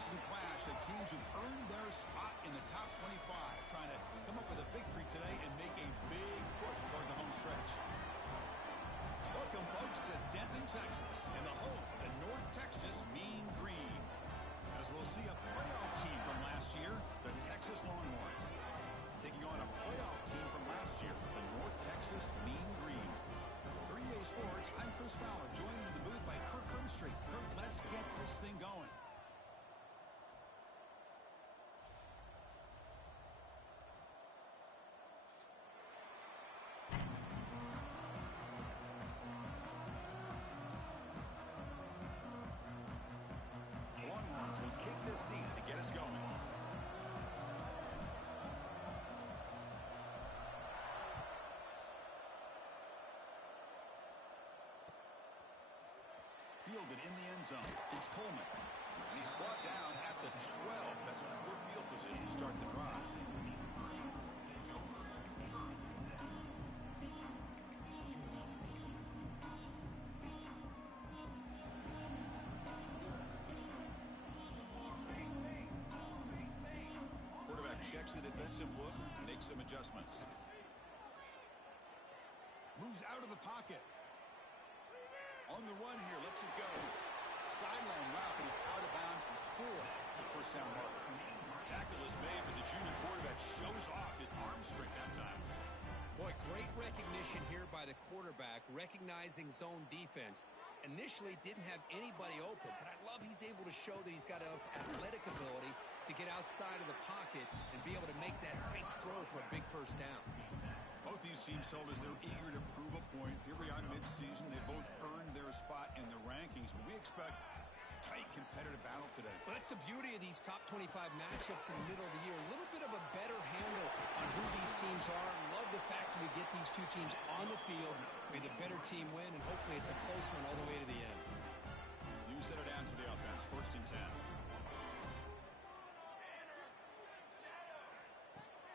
recent clash of teams who've earned their spot in the top 25, trying to come up with a victory today and make a big push toward the home stretch. Welcome, folks, to Denton, Texas, and the home of the North Texas Mean Green. As we'll see a playoff team from last year, the Texas Longhorns, taking on a playoff team from last year, the North Texas Mean Green. For EA Sports, I'm Chris Fowler, joined in the booth by Kirk Hermstreet. Kirk, let's get this thing going. Longhorns will kick this deep to get us going. Fielded in the end zone. It's Coleman. And he's brought down at the 12. That's poor field position to start the drive. Quarterback checks the defensive look, makes some adjustments. Moves out of the pocket. On the run here, lets it go. Sideline route, but he's out of bounds before the first down marker. Tackle is made, but the junior quarterback shows off his arm strength that time. Boy, great recognition here by the quarterback, recognizing zone defense. Initially didn't have anybody open, but I love he's able to show that he's got enough athletic ability to get outside of the pocket and be able to make that nice throw for a big first down. Both these teams told us they're eager to prove a point. Here we are mid-season. They both earned their spot in the rankings, but we expect tight competitive battle today. Well, that's the beauty of these top 25 matchups in the middle of the year. A little bit of a better handle on who these teams are. I love the fact that we get these two teams on the field. May the better team win, and hopefully it's a close one all the way to the end. You set it down to the offense. 1st and 10.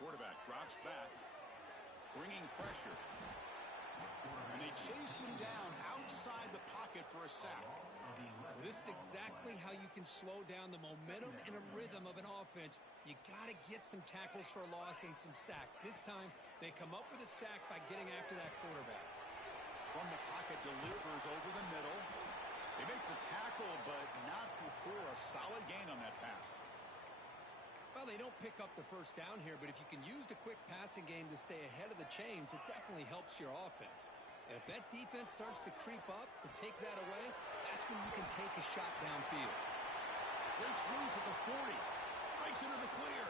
Quarterback drops back, bringing pressure. And they chase him down outside the pocket for a sack. Well, this is exactly how you can slow down the momentum and a rhythm of an offense. You got to get some tackles for a loss and some sacks. This time, they come up with a sack by getting after that quarterback. From the pocket, delivers over the middle. They make the tackle, but not before a solid gain on that pass. Well, they don't pick up the first down here, but if you can use the quick passing game to stay ahead of the chains, it definitely helps your offense. And if that defense starts to creep up and take that away, that's when you can take a shot downfield. Breaks loose at the 40. Breaks into the clear.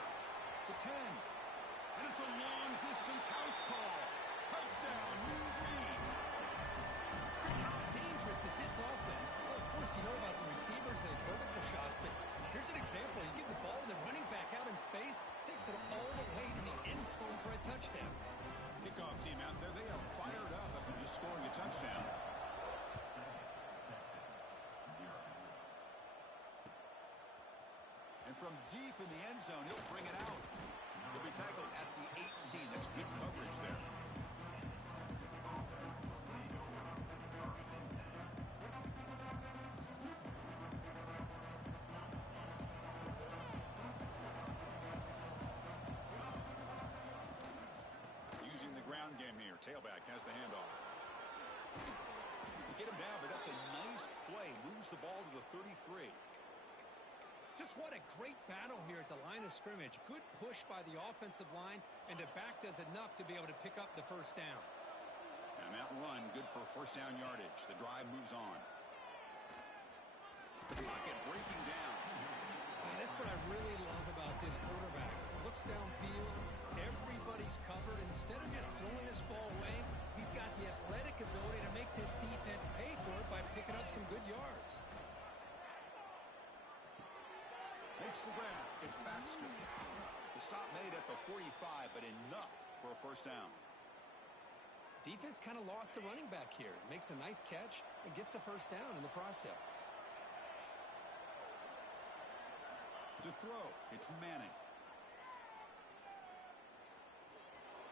The 10. And it's a long-distance house call. Touchdown, Mean Green. Chris, how dangerous is this offense? Well, of course, you know about the receivers and vertical shots, but here's an example. You give the ball to the running back out in space, takes it all the way to the end zone for a touchdown. Kickoff team out there, they are fired up after just scoring a touchdown. And from deep in the end zone, he'll bring it out. He'll be tackled at the 18. That's good coverage there. Using the ground game here. Tailback has the handoff. They get him down, but that's a nice play. Moves the ball to the 33. Just what a great battle here at the line of scrimmage. Good push by the offensive line, and the back does enough to be able to pick up the first down. And that run, good for first down yardage. The drive moves on. Pocket breaking down. That's what I really love about this quarterback. Looks downfield, everybody's covered. Instead of just throwing this ball away, he's got the athletic ability to make this defense pay for it by picking up some good yards. Makes the grab. It's Baxter. The stop made at the 45, but enough for a first down. Defense kind of lost a running back here. Makes a nice catch and gets the first down in the process. To throw, it's Manning.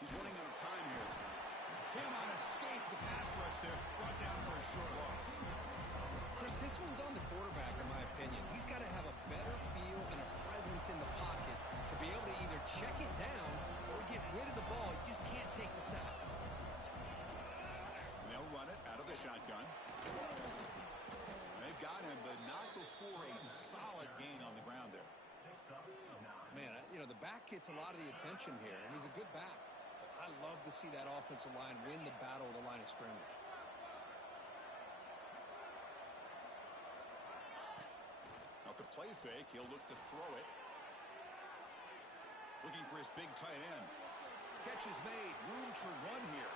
He's running out of time here. Cannot escape the pass rush there. Brought down for a short loss. Chris, this one's on the quarterback, in my opinion. He's got to have a better feel and a presence in the pocket to be able to either check it down or get rid of the ball. He just can't take the sack. They'll run it out of the shotgun. They've got him, but not before a solid gain on the ground there. Man, the back gets a lot of the attention here, and he's a good back. But I love to see that offensive line win the battle of the line of scrimmage. Off the play fake, he'll look to throw it. Looking for his big tight end. Catch is made. Room to run here.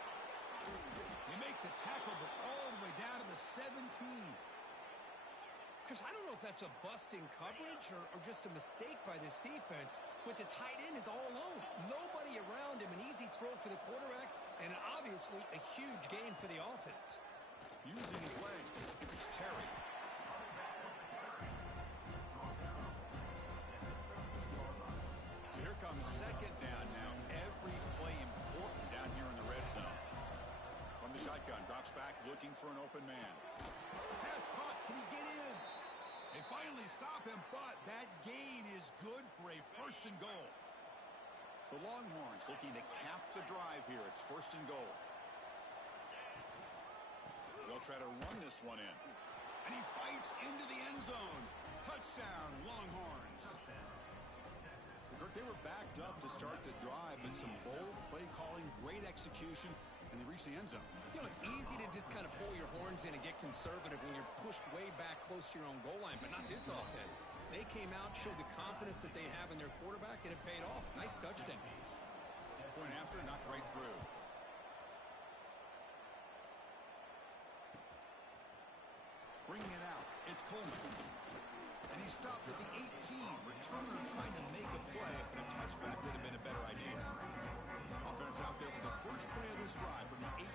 They make the tackle, but all the way down to the 17. Chris, I don't know if that's a busting coverage or just a mistake by this defense, but the tight end is all alone. Nobody around him, an easy throw for the quarterback, and obviously a huge gain for the offense. Using his legs, it's Terry. So here comes second down now. Every play important down here in the red zone. From the shotgun, drops back, looking for an open man. Pass caught, can he get in? They finally stop him, but that gain is good for a first and goal. The Longhorns looking to cap the drive here. It's first and goal. They'll try to run this one in. And he fights into the end zone. Touchdown, Longhorns. Kirk, they were backed up to start the drive, but some bold play calling, great execution, and they reach the end zone. It's easy to just kind of pull your horns in and get conservative when you're pushed way back close to your own goal line, but not this offense. They came out, showed the confidence that they have in their quarterback, and it paid off. Nice touchdown. Point after, knocked right through. Bringing it out, it's Coleman. And he stopped at the 18. Returner trying to make a play, but a touchback would have been a better idea. Offense out there for the first play of this drive from the 18.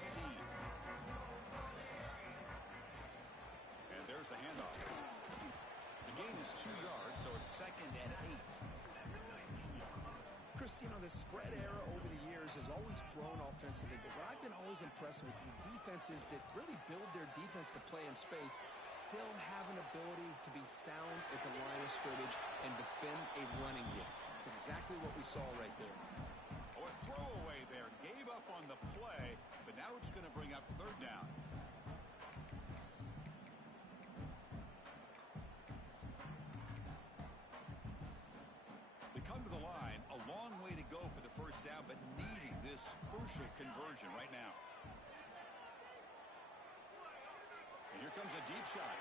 And there's the handoff. The gain is 2 yards, so it's second and 8. Chris, the spread era over the years has always grown offensively, but what I've been always impressed with defenses that really build their defense to play in space still have an ability to be sound at the line of scrimmage and defend a running game. It's exactly what we saw right there. Oh, a throwaway there. Gave up on the play, but now it's going to bring up third down. They come to the line. A long way to go for the first down, but needing this crucial conversion right now. And here comes a deep shot.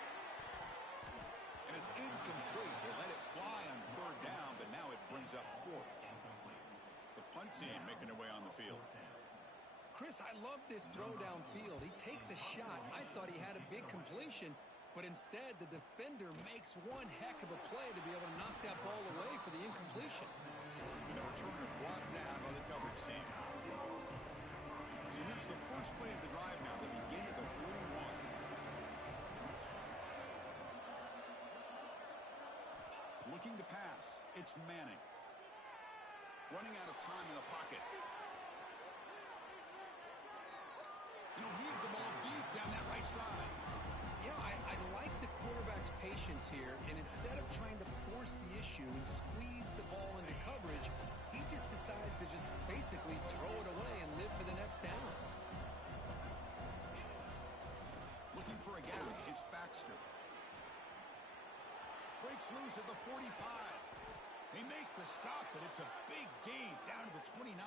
And it's incomplete. They let it fly on third down, but now it brings up fourth. The punt team making their way on the field. Chris, I love this throw downfield. He takes a shot. I thought he had a big completion, but instead the defender makes one heck of a play to be able to knock that ball away for the incompletion. And the returner brought down by the coverage team. So here's the first play of the drive now, the beginning of the 41. Looking to pass. It's Manning. Running out of time in the pocket. And he'll leave the ball deep down that right side. I like the quarterback's patience here, and instead of trying to force the issue and squeeze the ball into coverage, he just decides to just basically throw it away and live for the next down. Looking for a gap. It's Baxter. Breaks loose at the 45. They make the stop, but it's a big gain down to the 29.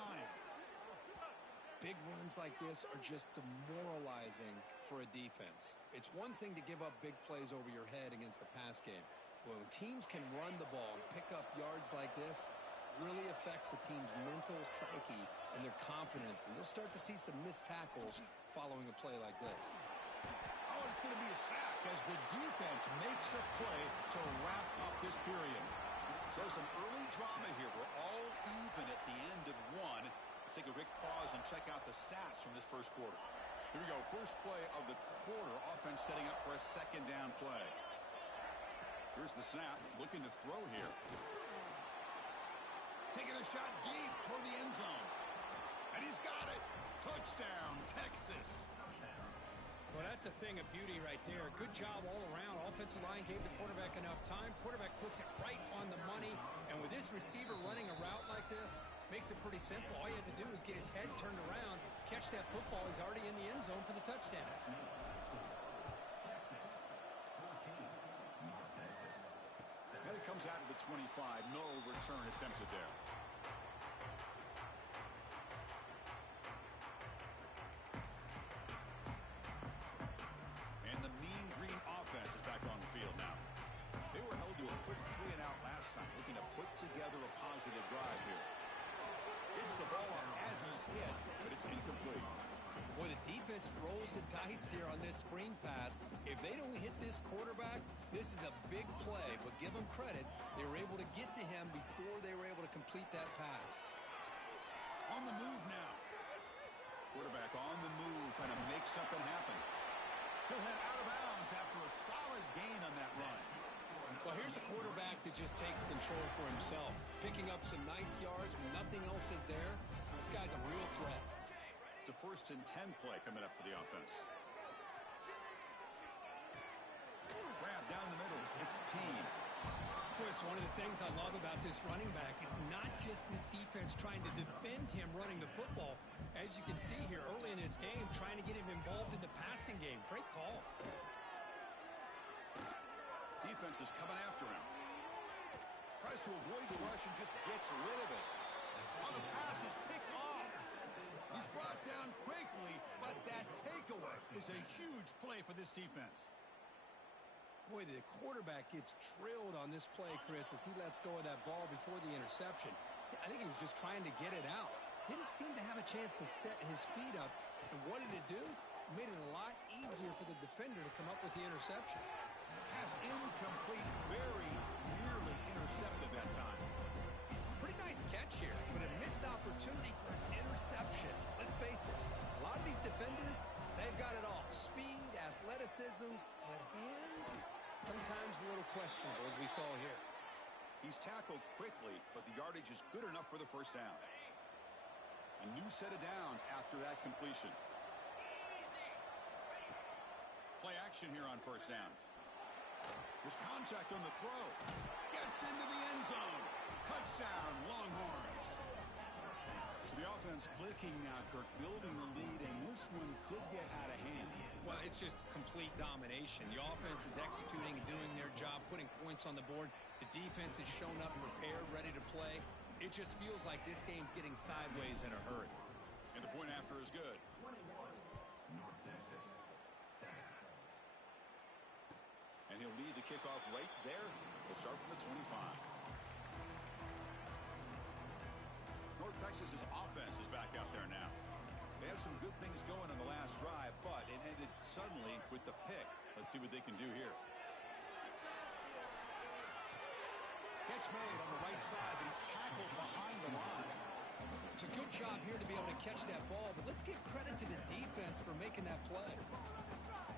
Big runs like this are just demoralizing for a defense. It's one thing to give up big plays over your head against the pass game. But when teams can run the ball and pick up yards like this, really affects the team's mental psyche and their confidence. And you'll start to see some missed tackles following a play like this. Oh, it's going to be a sack as the defense makes a play to wrap up this period. So some early drama here. We're all even at the end of one. Let's take a quick pause and check out the stats from this first quarter. Here we go. First play of the quarter. Offense setting up for a second down play. Here's the snap. Looking to throw here. Taking a shot deep toward the end zone. And he's got it. Touchdown, Texas. Well, that's a thing of beauty right there. Good job all around. Offensive line gave the quarterback enough time. Quarterback puts it right on the money. And with this receiver running a route like this, makes it pretty simple. All you have to do is get his head turned around, catch that football. He's already in the end zone for the touchdown. And it comes out to the 25. No return attempted there. And the Mean Green offense is back on the field now. They were held to a quick 3-and-out last time, looking to put together a positive drive here. Gets the ball on as he's hit, but it's incomplete. Boy, the defense rolls the dice here on this screen pass. If they don't hit this quarterback, this is a big play. But give them credit, they were able to get to him before they were able to complete that pass. On the move now. Quarterback on the move, trying to make something happen. He'll head out of bounds after a solid gain on that run. Well, here's a quarterback that just takes control for himself, picking up some nice yards when nothing else is there. This guy's a real threat. It's a 1st and 10 play coming up for the offense. Grab down the middle. It's Payne. Chris, one of the things I love about this running back, it's not just this defense trying to defend him running the football. As you can see here early in this game, trying to get him involved in the passing game. Great call. Defense is coming after him. Tries to avoid the rush and just gets rid of it. Oh, the pass is picked off. He's brought down quickly, but that takeaway is a huge play for this defense. Boy, the quarterback gets drilled on this play, Chris, as he lets go of that ball before the interception. I think he was just trying to get it out. Didn't seem to have a chance to set his feet up. And what did it do? Made it a lot easier for the defender to come up with the interception. Pass incomplete, very nearly intercepted that time. Pretty nice catch here, but a missed opportunity for an interception. Let's face it, a lot of these defenders, they've got it all. Speed, athleticism, but hands, sometimes a little questionable, as we saw here. He's tackled quickly, but the yardage is good enough for the first down. A new set of downs after that completion. Play action here on first down. There's contact on the throw. Gets into the end zone. Touchdown, Longhorns. So the offense clicking now, Kirk, building the lead, and this one could get out of hand. Well, it's just complete domination. The offense is executing and doing their job, putting points on the board. The defense has shown up prepared, ready to play. It just feels like this game's getting sideways in a hurry. And the point after is good. And he'll lead the kickoff right there. He'll start from the 25. North Texas's offense is back out there now. They had some good things going on the last drive, but it ended suddenly with the pick. Let's see what they can do here. Catch made on the right side, but he's tackled behind the line. It's a good job here to be able to catch that ball, but let's give credit to the defense for making that play.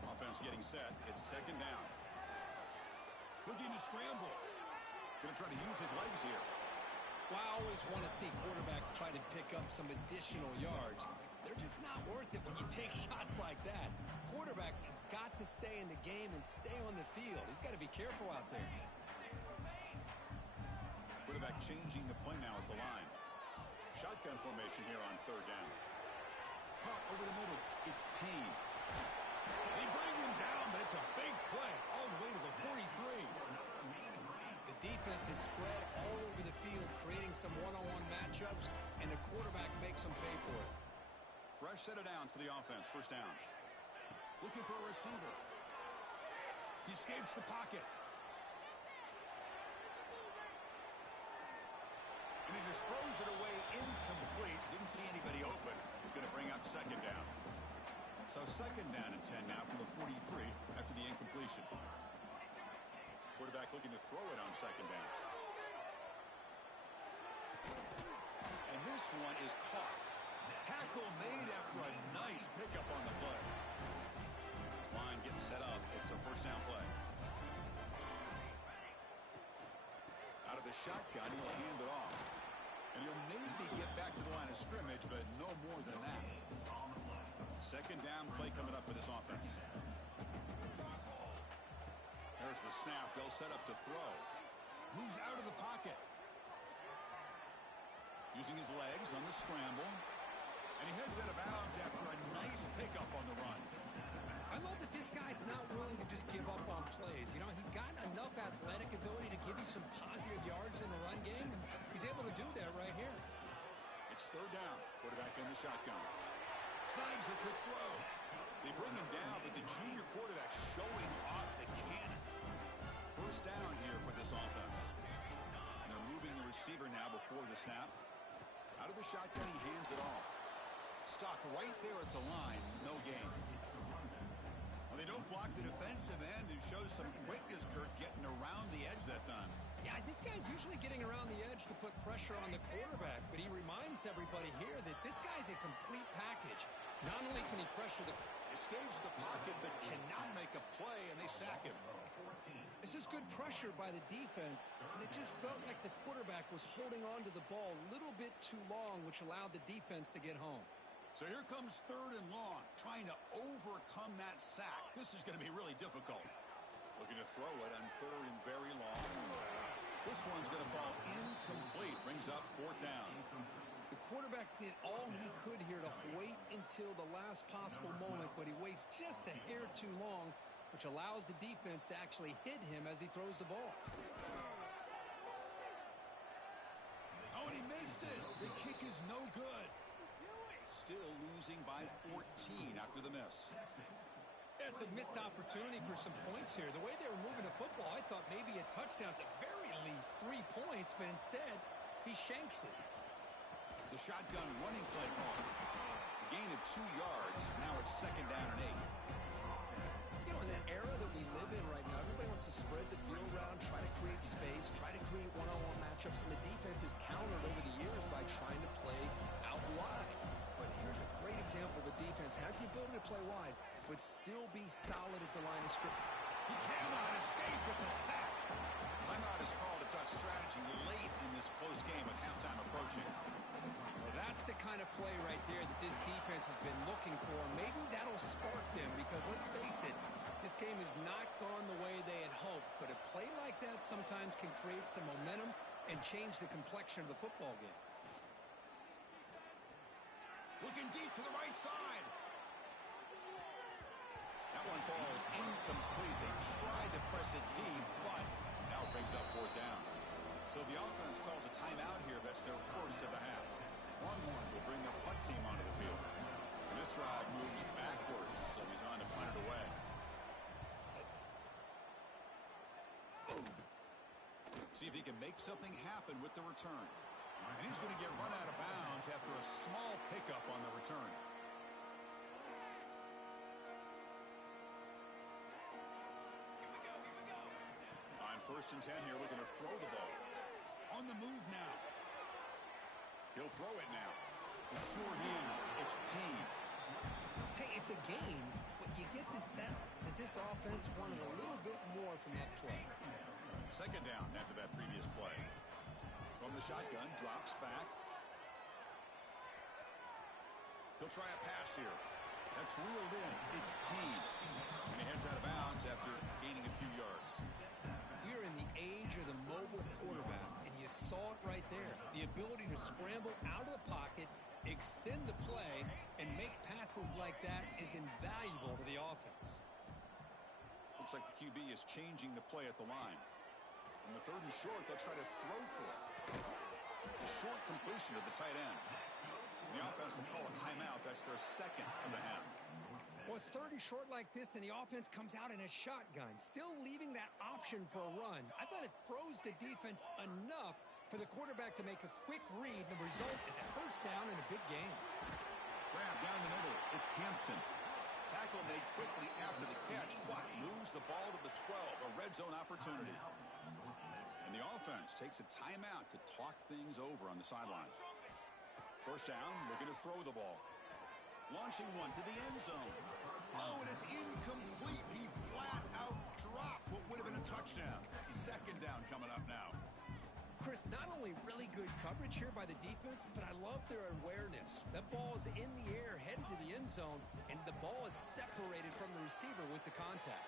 Offense getting set. It's second down. Looking to scramble. Going to try to use his legs here. Well, I always want to see quarterbacks try to pick up some additional yards. They're just not worth it when you take shots like that. Quarterbacks have got to stay in the game and stay on the field. He's got to be careful out there. Quarterback changing the play now at the line. Shotgun formation here on third down. Caught over the middle. It's Payne. They bring him down, but it's a big play all the way to the 43. The defense is spread all over the field, creating some one-on-one matchups, and the quarterback makes them pay for it. Fresh set of downs for the offense. First down. Looking for a receiver. He escapes the pocket. And he just throws it away incomplete. Didn't see anybody open. He's going to bring up second down. So second down and 10 now from the 43 after the incompletion. Quarterback looking to throw it on second down. And this one is caught. Tackle made after a nice pickup on the play. This line getting set up. It's a first down play. Out of the shotgun, he'll hand it off. And he'll maybe get back to the line of scrimmage, but no more than that. 2nd Second down play coming up for this offense. There's the snap. They'll set up to throw. Moves out of the pocket. Using his legs on the scramble. And he heads out of bounds after a nice pickup on the run. I love that this guy's not willing to just give up on plays. You know, he's got enough athletic ability to give you some positive yards in the run game, and he's able to do that right here. It's third down. Quarterback in the shotgun. Slides the quick throw. They bring him down, but the junior quarterback showing off the cannon. First down here for this offense. And they're moving the receiver now before the snap. Out of the shotgun, he hands it off. Stopped right there at the line. No gain. Well, they don't block the defensive end and shows some quickness, Kurt, getting around the edge that time. Yeah, this guy's usually getting around the edge to put pressure on the quarterback, but he reminds everybody here that this guy's a complete package. Not only can he pressure the... Escapes the pocket, but cannot make a play, and they sack him. This is good pressure by the defense, but it just felt like the quarterback was holding on to the ball a little bit too long, which allowed the defense to get home. So here comes third and long, trying to overcome that sack. This is going to be really difficult. Looking to throw it on third and very long. This one's going to fall incomplete. Brings up fourth down. The quarterback did all he could here to wait until the last possible moment, but he waits just a hair too long, which allows the defense to actually hit him as he throws the ball. Oh, and he missed it. The kick is no good. Still losing by 14 after the miss. That's a missed opportunity for some points here. The way they were moving the football, I thought maybe a touchdown, at the very least 3 points, but instead, he shanks it. The shotgun running play call. A gain of 2 yards. Now it's second down and 8. You know, in that era that we live in right now, everybody wants to spread the field around, try to create space, try to create one-on-one matchups, and the defense has countered over the years by trying to play out wide. But here's a great example. The defense has the ability to play wide, but still be solid at the line of scrimmage. He cannot escape. It's a sack. Timeout is called to talk strategy late in this close game with halftime approaching. Well, that's the kind of play right there that this defense has been looking for. Maybe that'll spark them because, let's face it, this game has not gone the way they had hoped. But a play like that sometimes can create some momentum and change the complexion of the football game. Looking deep to the right side. That one falls incomplete. They tried to press it deep, but now it brings up fourth down. So the offense calls a timeout here. That's their first of the half. Longhorns will bring their punt team onto the field. And this drive moves backwards, so he's on to punt it away. See if he can make something happen with the return. And he's going to get run out of bounds after a small pickup on the return. On first and 10 here, we're going to throw the ball. On the move now. He'll throw it now. With sure hands, it's Payne. Hey, it's a game, but you get the sense that this offense wanted a little bit more from that play. Second down after that previous play. From the shotgun, drops back. He'll try a pass here. That's reeled in. It's Payne. And he heads out of bounds after gaining a few yards. We're in the age of the mobile quarterback, and you saw it right there. The ability to scramble out of the pocket, extend the play, and make passes like that is invaluable to the offense. Looks like the QB is changing the play at the line. On the third and short, they'll try to throw for it. A short completion to the tight end. The offense will call a timeout. That's their second of the half. Well, it's third and short like this, and the offense comes out in a shotgun, still leaving that option for a run. I thought it froze the defense enough for the quarterback to make a quick read. The result is a first down in a big game. Grab down the middle. It's Hampton. Tackle made quickly after the catch, but moves the ball to the 12, a red zone opportunity. And the offense takes a timeout to talk things over on the sideline. First down, looking to throw the ball. Launching one to the end zone. Oh, and it's incomplete. He flat out dropped what would have been a touchdown. Second down coming up now. Chris, not only really good coverage here by the defense, but I love their awareness. That ball is in the air, headed to the end zone, and the ball is separated from the receiver with the contact.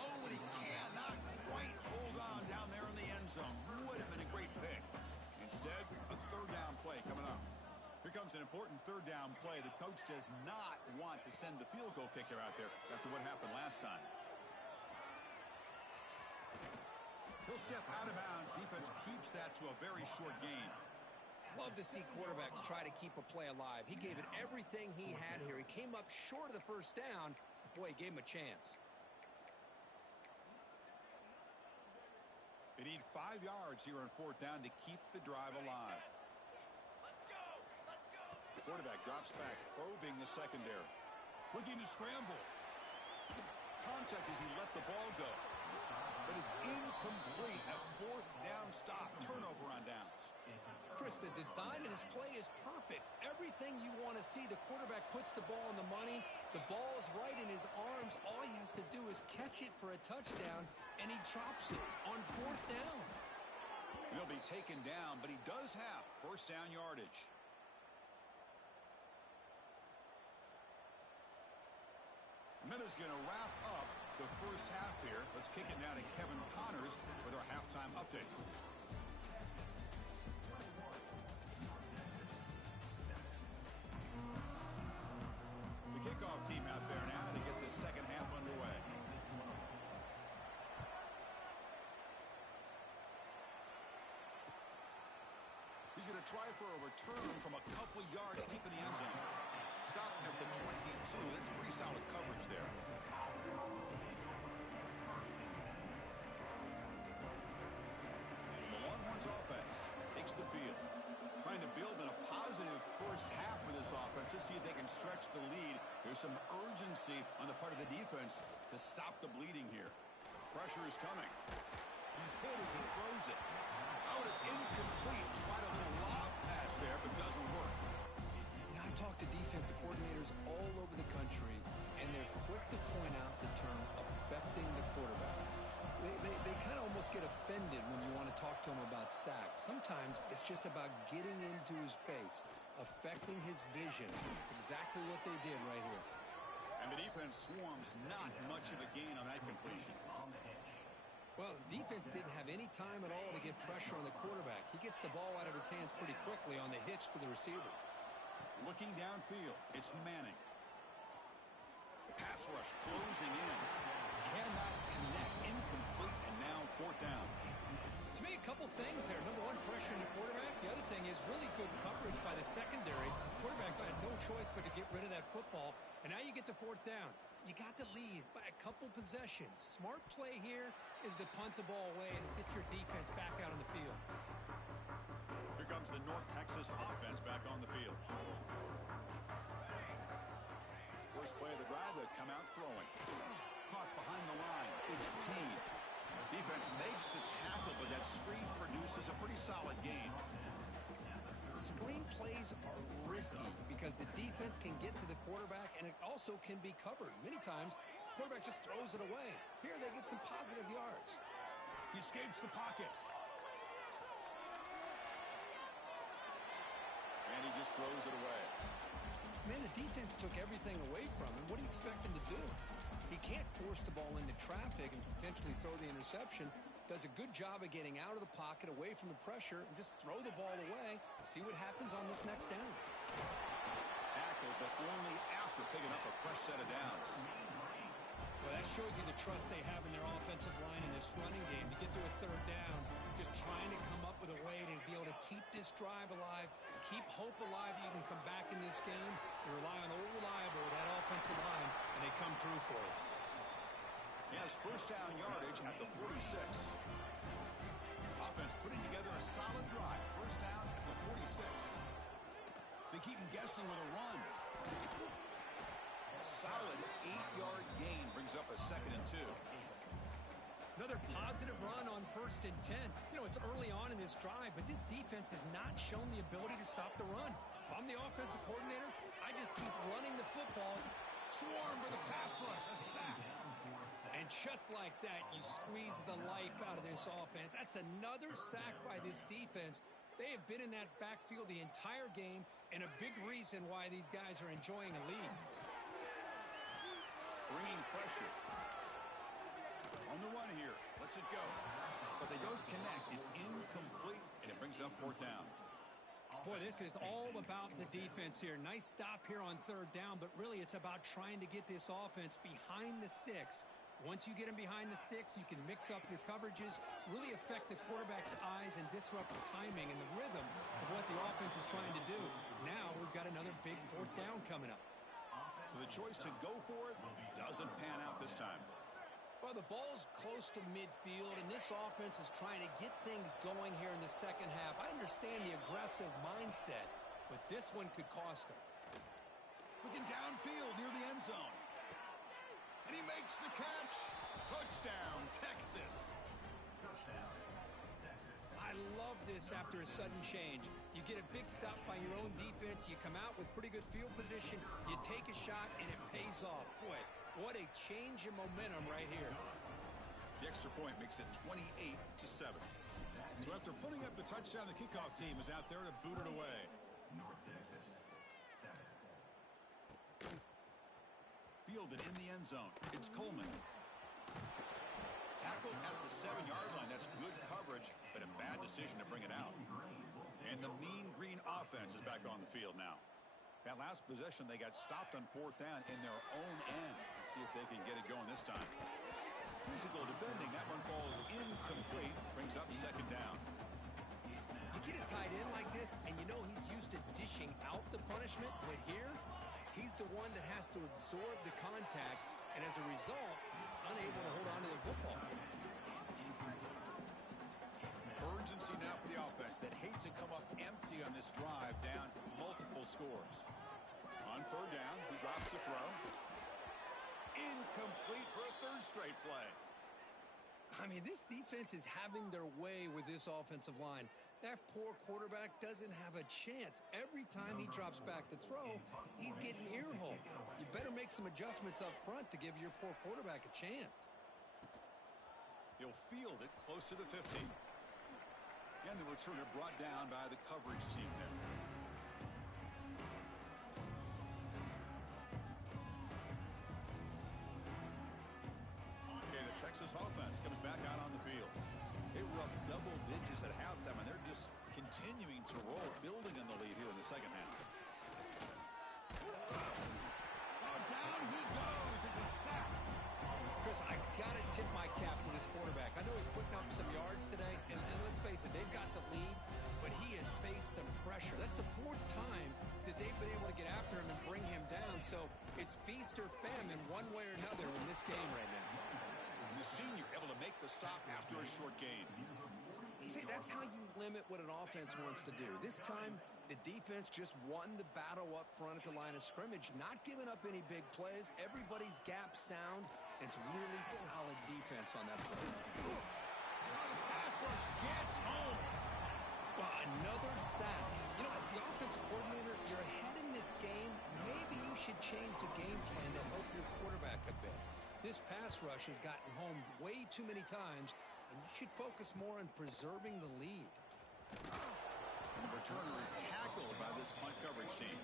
Oh, and he cannot quite hold on down there in the end zone. Would have been a great pick. Instead, a third down play coming up. Here comes an important third down play. The coach does not want to send the field goal kicker out there after what happened last time. He'll step out of bounds. Defense keeps that to a very short gain. Love to see quarterbacks try to keep a play alive. He gave it everything he had here. He came up short of the first down. Boy, he gave him a chance. They need 5 yards here on fourth down to keep the drive alive. The quarterback drops back, probing the secondary. Looking to scramble. Contact as he let the ball go. But it's incomplete. A fourth down stop. Turnover on downs. Chris, the design of this play is perfect. Everything you want to see. The quarterback puts the ball on the money. The ball is right in his arms. All he has to do is catch it for a touchdown, and he drops it on fourth down. He'll be taken down, but he does have first down yardage. And that is going to wrap up the first half here. Let's kick it now to Kevin Connors with our halftime update. The kickoff team out there now to get the second half underway. He's going to try for a return from a couple yards deep in the end zone. Stopping at the 22. That's pretty solid coverage there. The Longhorns offense takes the field. Trying to build in a positive first half for this offense to see if they can stretch the lead. There's some urgency on the part of the defense to stop the bleeding here. Pressure is coming. He's hit as he throws it. Oh, it's incomplete. Tried a little lob pass there, but doesn't work. I talk to defensive coordinators all over the country, and they're quick to point out the term affecting the quarterback. They kind of almost get offended when you want to talk to them about sacks. Sometimes it's just about getting into his face, affecting his vision. It's exactly what they did right here. And the defense swarms not much of a gain on that completion. Well, the defense didn't have any time at all to get pressure on the quarterback. He gets the ball out of his hands pretty quickly on the hitch to the receiver. Looking downfield, it's Manning. The pass rush closing in. Cannot connect. Incomplete, and now fourth down. To me, a couple things there. Number one, pressure on the quarterback. The other thing is really good coverage by the secondary. The quarterback had no choice but to get rid of that football. And now you get to fourth down. You got the lead by a couple possessions. Smart play here is to punt the ball away and get your defense back out on the field. Here comes the North Texas offense back on the field. First play of the drive, they come out throwing. Caught behind the line. It's Pede. Defense makes the tackle, but that screen produces a pretty solid gain. Screen plays are risky because the defense can get to the quarterback, and it also can be covered. Many times, the quarterback just throws it away. Here, they get some positive yards. He escapes the pocket. And he just throws it away. Man, the defense took everything away from him. What do you expect him to do? He can't force the ball into traffic and potentially throw the interception. Does a good job of getting out of the pocket, away from the pressure, and just throw the ball away. See what happens on this next down. Tackle, but only after picking up a fresh set of downs. Well, that shows you the trust they have in their offensive line in this running game. To get to a third down, just trying to come up with a way to be able to keep this drive alive, keep hope alive that you can come back in this game. You rely on old reliable, that offensive line, and they come through for you. He has first down yardage at the 46. Offense putting together a solid drive. First down at the 46. They keep him guessing with a run. A solid 8-yard gain brings up a 2nd and 2. Another positive run on 1st and 10. You know, it's early on in this drive, but this defense has not shown the ability to stop the run. If I'm the offensive coordinator, I just keep running the football. Swarm for the pass rush. A sack. And just like that, you squeeze the life out of this offense. That's another sack by this defense. They have been in that backfield the entire game, and a big reason why these guys are enjoying a lead. Bringing pressure. On the run here. Lets it go. But they don't connect. It's incomplete, and it brings up fourth down. Boy, this is all about the defense here. Nice stop here on third down, but really it's about trying to get this offense behind the sticks. Once you get them behind the sticks, you can mix up your coverages, really affect the quarterback's eyes and disrupt the timing and the rhythm of what the offense is trying to do. Now we've got another big fourth down coming up. So the choice to go for it doesn't pan out this time. Well, the ball's close to midfield, and this offense is trying to get things going here in the second half. I understand the aggressive mindset, but this one could cost them. Looking downfield near the end zone. And he makes the catch. Touchdown, Texas. I love this after a sudden change. You get a big stop by your own defense. You come out with pretty good field position. You take a shot, and it pays off. Boy, what a change in momentum right here. The extra point makes it 28-7. So after putting up the touchdown, the kickoff team is out there to boot it away. North Texas, 7. Fielded in the end zone. It's Coleman. Tackled at the 7-yard line. That's good coverage, but a bad decision to bring it out. And the Mean Green offense is back on the field now. That last possession, they got stopped on fourth down in their own end. Let's see if they can get it going this time. Physical defending. That one falls incomplete. Brings up second down. You get a tight end like this, and you know he's used to dishing out the punishment, but here, he's the one that has to absorb the contact, and as a result, he's unable to hold on to the football. Urgency now for the offense that hates to come up empty on this drive, down multiple scores. On third down, he drops the throw. Incomplete for a third straight play. I mean, this defense is having their way with this offensive line. That poor quarterback doesn't have a chance. Every time he drops back to throw, he's getting earholed. You better make some adjustments up front to give your poor quarterback a chance. He'll field it close to the 50. And the returner brought down by the coverage team there. Okay, the Texas offense comes back out on the field. They were up double digits at halftime, and they're just continuing to roll, building on the lead here in the second half. Oh, down he goes. It's a sack. Chris, I got to tip my cap to this quarterback. I know he's putting up some yards today, and let's face it, they've got the lead, but he has faced some pressure. That's the fourth time that they've been able to get after him and bring him down, so it's feast or famine one way or another in this game right now. The senior able to make the stop after a short gain. See, that's how you limit what an offense wants to do. This time, the defense just won the battle up front at the line of scrimmage, not giving up any big plays. Everybody's gap sound. It's really solid defense on that play. The pass rush gets home. Well, another sack. You know, as the offensive coordinator, you're ahead in this game. Maybe you should change the game plan to help your quarterback a bit. This pass rush has gotten home way too many times, and you should focus more on preserving the lead. And the returner is tackled by this punt coverage team.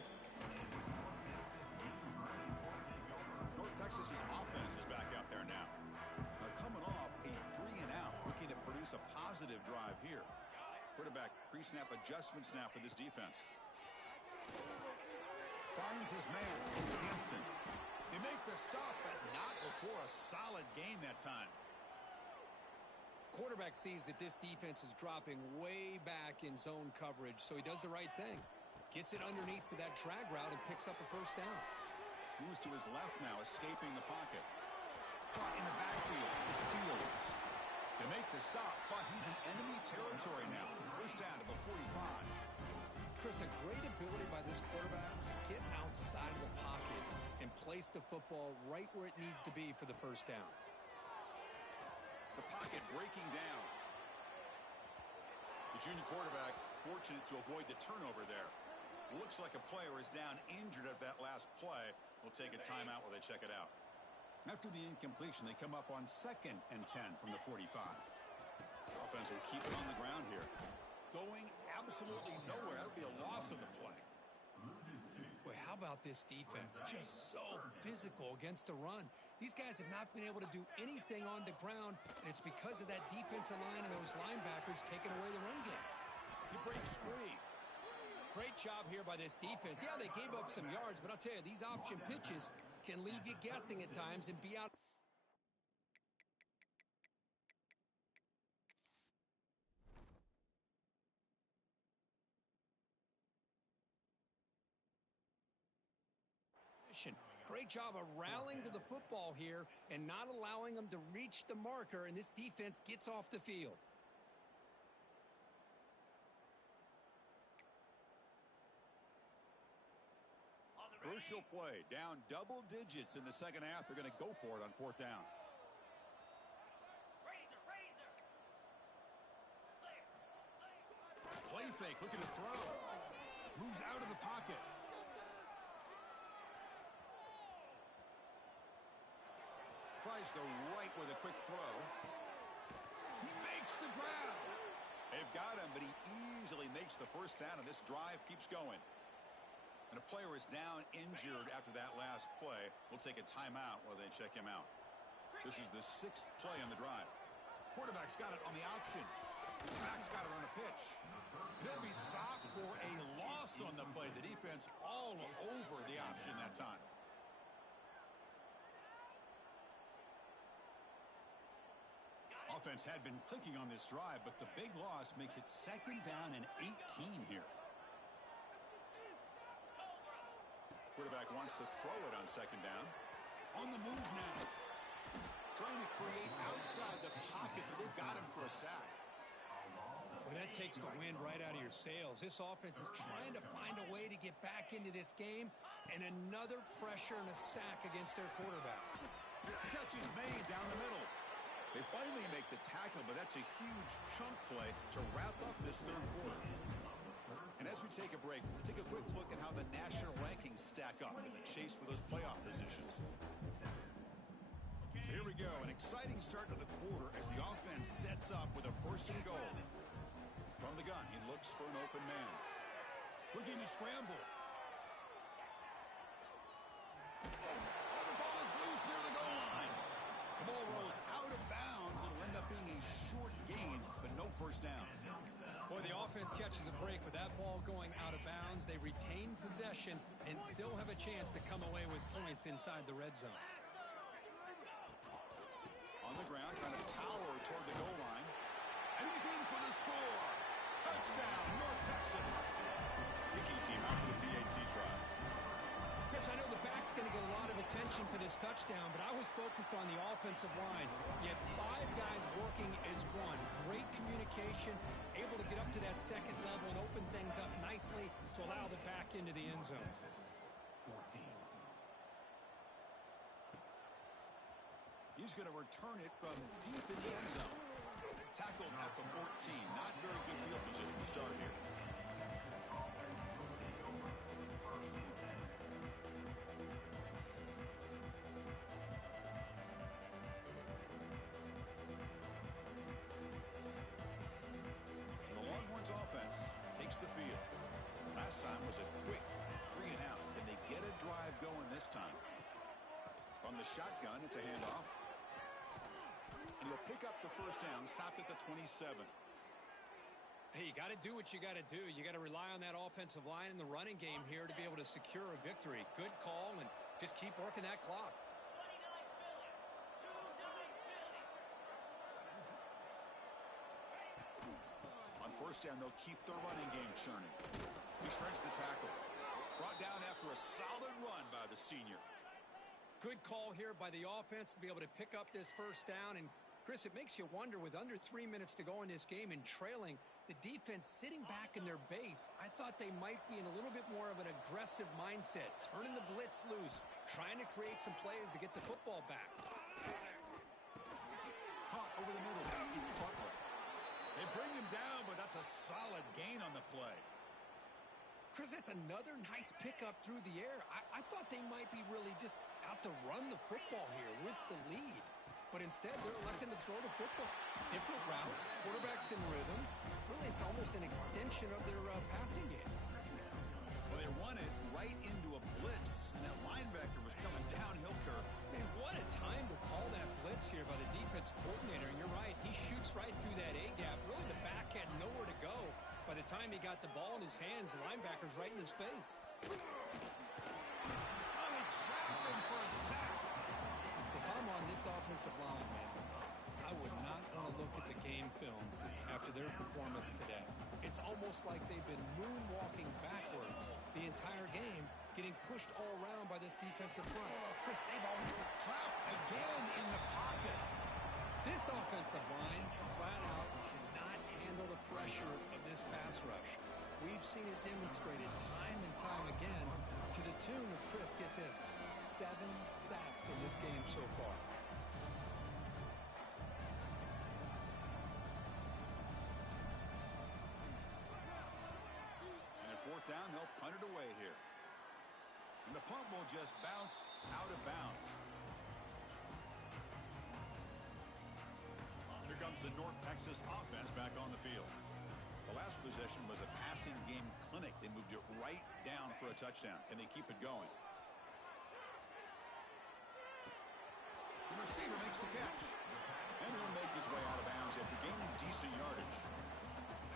North Texas's offense is back out there now. They're coming off a 3-and-out, looking to produce a positive drive here. Quarterback pre-snap adjustments now for this defense. Finds his man. It's Hampton. They make the stop, but not before a solid gain that time. Quarterback sees that this defense is dropping way back in zone coverage, so he does the right thing. Gets it underneath to that drag route and picks up a first down. Moves to his left now, escaping the pocket. Caught in the backfield. It's Fields. They make the stop, but he's in enemy territory now. First down to the 45. Chris, a great ability by this quarterback to get outside of the pocket and place the football right where it needs to be for the first down. The pocket breaking down. The junior quarterback fortunate to avoid the turnover there. Looks like a player is down injured at that last play. We'll take a timeout while they check it out. After the incompletion, they come up on 2nd and 10 from the 45. Offense will keep it on the ground here. Going absolutely nowhere. That would be a loss of the play. Boy, how about this defense? Just so physical against the run. These guys have not been able to do anything on the ground, and it's because of that defensive line and those linebackers taking away the run game. He breaks free. Great job here by this defense. Yeah, they gave up some yards, but I'll tell you, these option pitches can leave you guessing at times and be out. Great job of rallying to the football here and not allowing them to reach the marker, and this defense gets off the field. Crucial play. Down double digits in the second half. They're going to go for it on 4th down. Play fake, looking to throw. Moves out of the pocket. Tries the right with a quick throw. He makes the grab. They've got him, but he easily makes the first down, and this drive keeps going. And a player is down injured after that last play. We'll take a timeout while they check him out. This is the 6th play on the drive. Quarterback's got it on the option. Back's got it on the pitch. He'll be stopped for a loss on the play. The defense all over the option that time. Offense had been clicking on this drive, but the big loss makes it 2nd down and 18 here. Quarterback wants to throw it on 2nd down. On the move now. Trying to create outside the pocket, but they've got him for a sack. Well, that takes the wind right out of your sails. This offense is trying to find a way to get back into this game, and another pressure and a sack against their quarterback. Catch is made down the middle. They finally make the tackle, but that's a huge chunk play to wrap up this 3rd quarter. And as we take a break, we'll take a quick look at how the national rankings stack up in the chase for those playoff positions. So here we go, an exciting start to the quarter as the offense sets up with a 1st and goal. From the gun, he looks for an open man. Looking to scramble. Oh, the ball is loose near the goal line. The ball rolls out of bounds. It'll end up being a short gain, but no first down. Boy, the offense catches a break with that ball going out of bounds. They retain possession and still have a chance to come away with points inside the red zone. On the ground, trying to power toward the goal line. And he's in for the score. Touchdown, North Texas. Kicking team out for the PAT try. Chris, I know the back's going to get a lot of attention for this touchdown, but I was focused on the offensive line. You had 5 guys working as one. Great communication, able to get up to that 2nd level and open things up nicely to allow the back into the end zone. He's going to return it from deep in the end zone. Tackled at the 14. Not very good field position to start here. The Longhorns offense takes the field. Last time was a quick 3 and out, and they get a drive going this time. From the shotgun, it's a handoff. And he'll pick up the first down, stop at the 27. Hey, you got to do what you got to do. You got to rely on that offensive line in the running game here to be able to secure a victory. Good call, and just keep working that clock. On first down, they'll keep the running game churning. He shreds the tackle. Brought down after a solid run by the senior. Good call here by the offense to be able to pick up this first down. And, Chris, it makes you wonder, with under 3 minutes to go in this game and trailing, the defense sitting back in their base, I thought they might be in a little bit more of an aggressive mindset, turning the blitz loose, trying to create some plays to get the football back. Caught over the middle. It's Butler. They bring him down, but that's a solid gain on the play. Chris, that's another nice pickup through the air. I thought they might be really just out to run the football here with the lead. But instead, they're electing to throw the football. Different routes, quarterback's in rhythm. Really, it's almost an extension of their passing game. Well, they run it right into a blitz. And that linebacker was coming downhill, Kirk. Man, what a time to call that blitz here by the defensive coordinator. And you're right, he shoots right through that A-gap. Really, the back had nowhere to go. By the time he got the ball in his hands, the linebacker's right in his face. Oh, he trapped him for a sack. If I'm on this offensive line, man, I would not want to look at the game film after their performance today. It's almost like they've been moonwalking backwards the entire game, getting pushed all around by this defensive front. Chris, they've always been Trapped again in the pocket. This offensive line, flat out, cannot handle the pressure of this pass rush. We've seen it demonstrated time and time again to the tune of, Chris, get this, 7 sacks in this game so far. And at fourth down, they'll punt it away here. And the punt will just bounce out of bounds. Here comes the North Texas offense back on the field. The last possession was a passing game clinic. They moved it right down for a touchdown. Can they keep it going? The receiver makes the catch. And he'll make his way out of bounds after gaining decent yardage.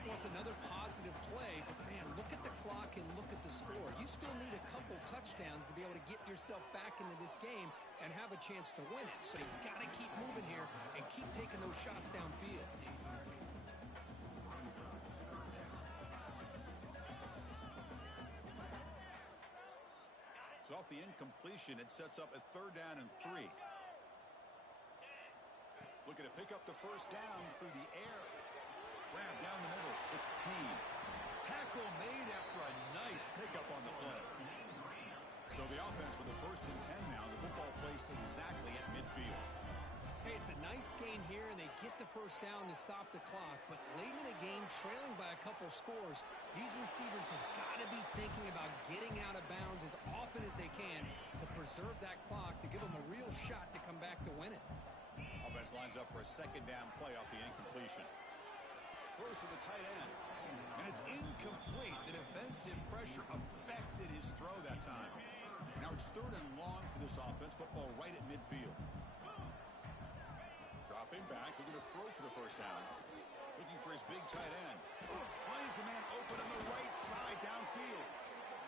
Well, it's another positive play, but man, look at the clock and look at the score. You still need a couple touchdowns to be able to get yourself back into this game and have a chance to win it. So you've got to keep moving here and keep taking those shots downfield. So off the incompletion, it sets up a 3rd down and 3. Looking to pick up the first down through the air. Grab down the middle. It's Payne. Tackle made after a nice pickup on the play. So the offense with the 1st and 10 now. The football placed exactly at midfield. Hey, it's a nice gain here, and they get the first down to stop the clock. But late in the game, trailing by a couple scores, these receivers have got to be thinking about getting out of bounds as often as they can to preserve that clock, to give them a real shot to come back to win it. Offense lines up for a 2nd down play off the incompletion. Throws to the tight end. And it's incomplete. The defensive pressure affected his throw that time. Now it's 3rd and long for this offense. Football right at midfield. Dropping back. Looking to throw for the first down. Looking for his big tight end. Finds a man open on the right side downfield.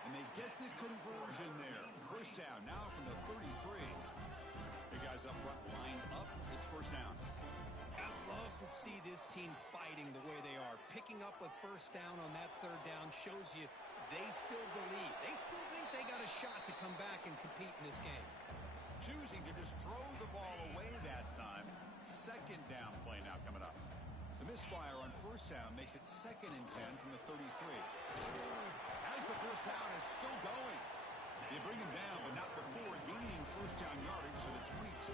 And they get the conversion there. First down now from the 33. Big guys up front lined up. It's first down. I love to see this team fighting the way they are. Picking up a first down on that 3rd down shows you they still believe. They still think they got a shot to come back and compete in this game. Choosing to just throw the ball away that time. 2nd down play now coming up. The misfire on first down makes it 2nd and 10 from the 33. As the first down is still going. They bring him down, but not before gaining first down yardage to the 22.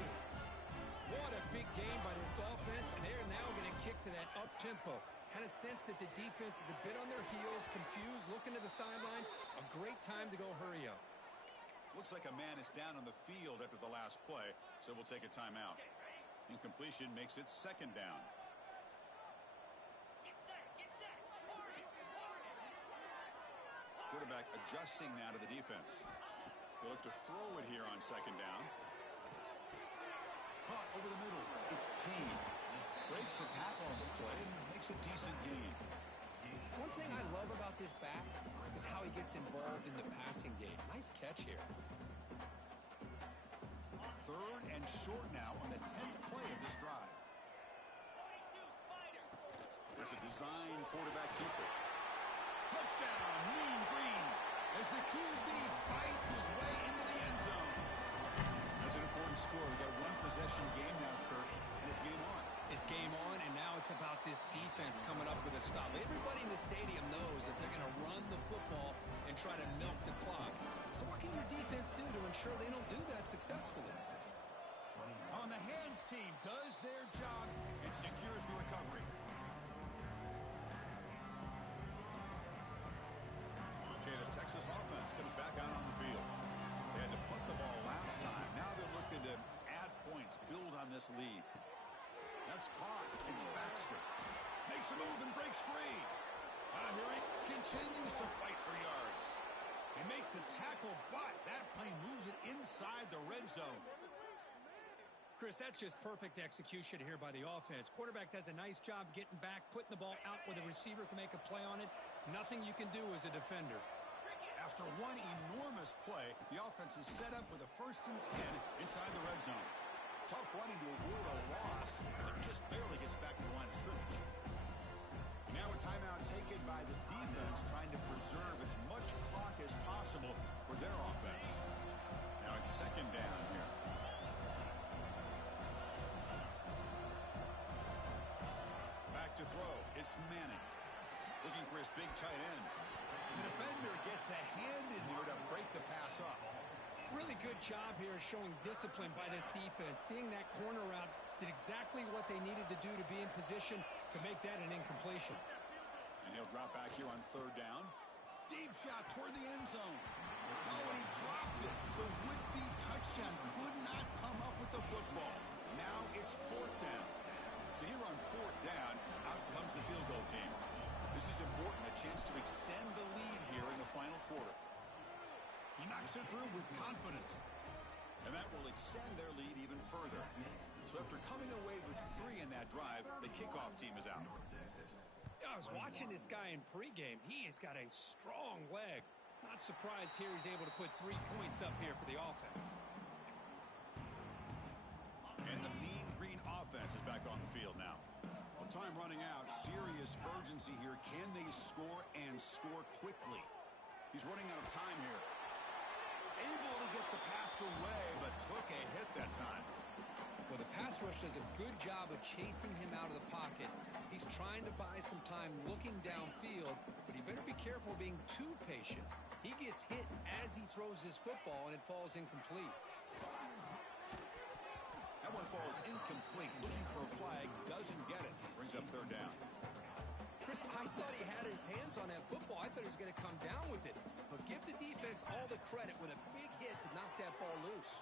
What a big game by this offense, and they're now going to kick to that up-tempo. Kind of sense that the defense is a bit on their heels, confused, looking to the sidelines. A great time to go hurry up. Looks like a man is down on the field after the last play, so we'll take a timeout. Incompletion makes it 2nd down. Quarterback adjusting now to the defense. They look to throw it here on 2nd down. Caught over the middle. It's Payne. Breaks a tackle on the play and makes a decent gain. One thing I love about this back is how he gets involved in the passing game. Nice catch here. 3rd and short now on the 10th play of this drive. It's a design quarterback keeper. Touchdown, Mean Green, as the QB fights his way into the end zone. That's an important score. We've got one possession game now, Kirk, and it's game on. It's game on, and now it's about this defense coming up with a stop. Everybody in the stadium knows that they're going to run the football and try to milk the clock. So what can your defense do to ensure they don't do that successfully? On the hands team does their job and secures the recovery. Okay, the Texas offense comes back out on the field. They had to punt the ball last time. Now this lead. That's caught. It's Baxter. Makes a move and breaks free. Here he continues to fight for yards. They make the tackle, but that play moves it inside the red zone. Chris, that's just perfect execution here by the offense. Quarterback does a nice job getting back, putting the ball out where the receiver can make a play on it. Nothing you can do as a defender. After one enormous play, the offense is set up with a 1st and 10 inside the red zone. Tough running to avoid a loss, but just barely gets back to the line of scrimmage. Now a timeout taken by the defense, trying to preserve as much clock as possible for their offense. Now it's 2nd down here. Back to throw. It's Manning. Looking for his big tight end. The defender gets a hand in there to break the pass up. Really good job here showing discipline by this defense. Seeing that corner route, did exactly what they needed to do to be in position to make that an incompletion. And he'll drop back here on 3rd down. Deep shot toward the end zone. Oh, and he dropped it. The would-be touchdown could not come up with the football. Now it's 4th down. So here on 4th down, out comes the field goal team. This is important, a chance to extend the lead here in the final quarter. He knocks it through with confidence. And that will extend their lead even further. So after coming away with 3 in that drive, the kickoff team is out. I was watching this guy in pregame. He has got a strong leg. Not surprised here he's able to put 3 points up here for the offense. And the Mean Green offense is back on the field now. With time running out, serious urgency here. Can they score and score quickly? He's running out of time here. Able to get the pass away, but took a hit that time. Well, the pass rush does a good job of chasing him out of the pocket. He's trying to buy some time looking downfield, but he better be careful being too patient. He gets hit as he throws his football, and it falls incomplete. That one falls incomplete. Looking for a flag, doesn't get it. Brings up 3rd down. Chris, I thought he had his hands on that football. I thought he was going to come down with it. But give the defense all the credit with a big hit to knock that ball loose.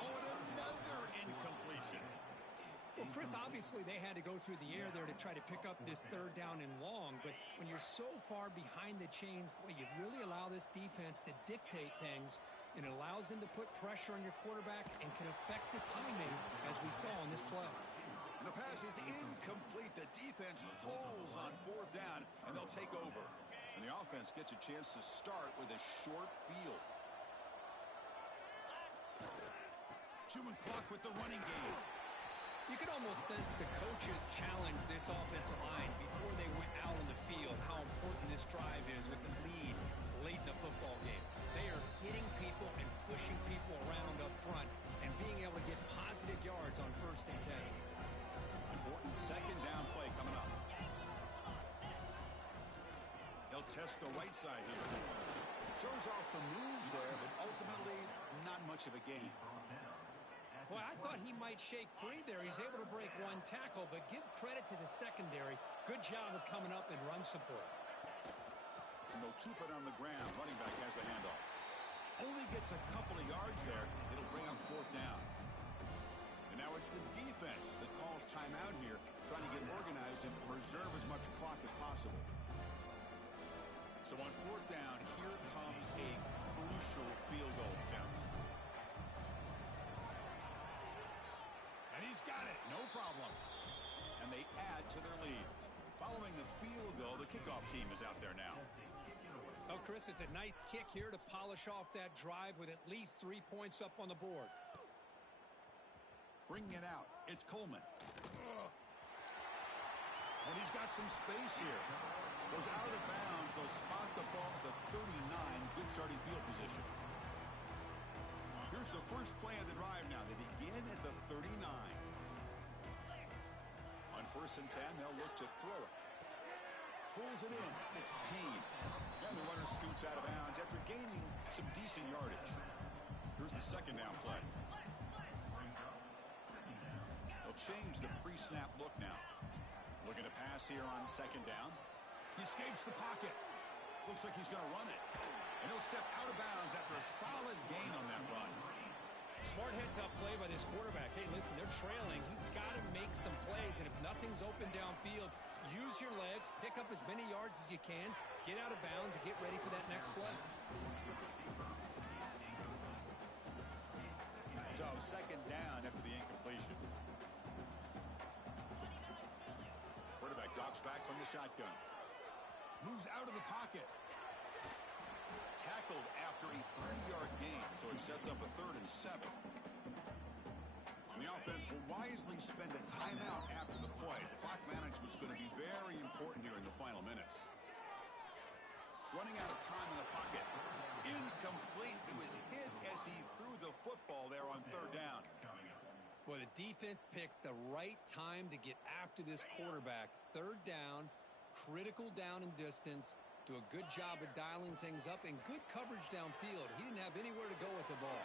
Oh, and another incompletion. Well, Chris, obviously they had to go through the air there to try to pick up this 3rd down and long. But when you're so far behind the chains, boy, you really allow this defense to dictate things. And it allows them to put pressure on your quarterback and can affect the timing, as we saw in this play. The pass is incomplete. The defense holds on 4th down, and they'll take over. And the offense gets a chance to start with a short field. Chewing clock with the running game. You can almost sense the coaches challenged this offensive line before they went out on the field, how important this drive is with the lead late in the football game. They are hitting people and pushing people around up front and being able to get positive yards on 1st and 10. Important 2nd down play coming up. They'll test the right side here. Shows off the moves there, but ultimately not much of a gain. Boy, I thought he might shake free there. He's able to break 1 tackle, but give credit to the secondary. Good job of coming up and run support. And they'll keep it on the ground. Running back has the handoff. Only gets a couple of yards there. It'll bring up 4th down. And now it's the defense that calls timeout here, trying to get organized and preserve as much clock as possible. So on 4th down, here comes a crucial field goal attempt. And he's got it, no problem. And they add to their lead. Following the field goal, the kickoff team is out there now. Oh, Chris, it's a nice kick here to polish off that drive with at least 3 points up on the board. Bringing it out, it's Coleman. And he's got some space here. Goes out of bounds. They'll spot the ball at the 39. Good starting field position. Here's the first play of the drive now. They begin at the 39. On 1st and 10, they'll look to throw it. Pulls it in. It's Payne. And the runner scoots out of bounds after gaining some decent yardage. Here's the 2nd down play. They'll change the pre-snap look now. Looking to pass here on 2nd down. He escapes the pocket. Looks like he's going to run it. And he'll step out of bounds after a solid gain on that run. Smart heads-up play by this quarterback. Hey, listen, they're trailing. He's got to make some plays, and if nothing's open downfield, use your legs, pick up as many yards as you can, get out of bounds, and get ready for that next play. So, second down after the incompletion. Quarterback drops back from the shotgun. Moves out of the pocket. Tackled after a 30-yard gain, so it sets up a 3rd and 7. And the offense will wisely spend a timeout after the play. Clock management's going to be very important here in the final minutes. Running out of time in the pocket. Incomplete. He was hit as he threw the football there on 3rd down. Well, the defense picks the right time to get after this quarterback. 3rd down, critical down and distance. Do a good job of dialing things up and good coverage downfield. He didn't have anywhere to go with the ball.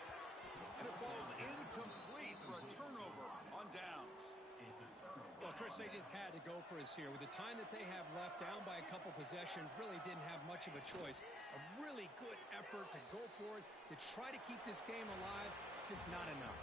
And it falls incomplete for a turnover on downs. Well, Chris, they just had to go for us here. With the time that they have left, down by a couple possessions, really didn't have much of a choice. A really good effort to go for it, to try to keep this game alive, just not enough.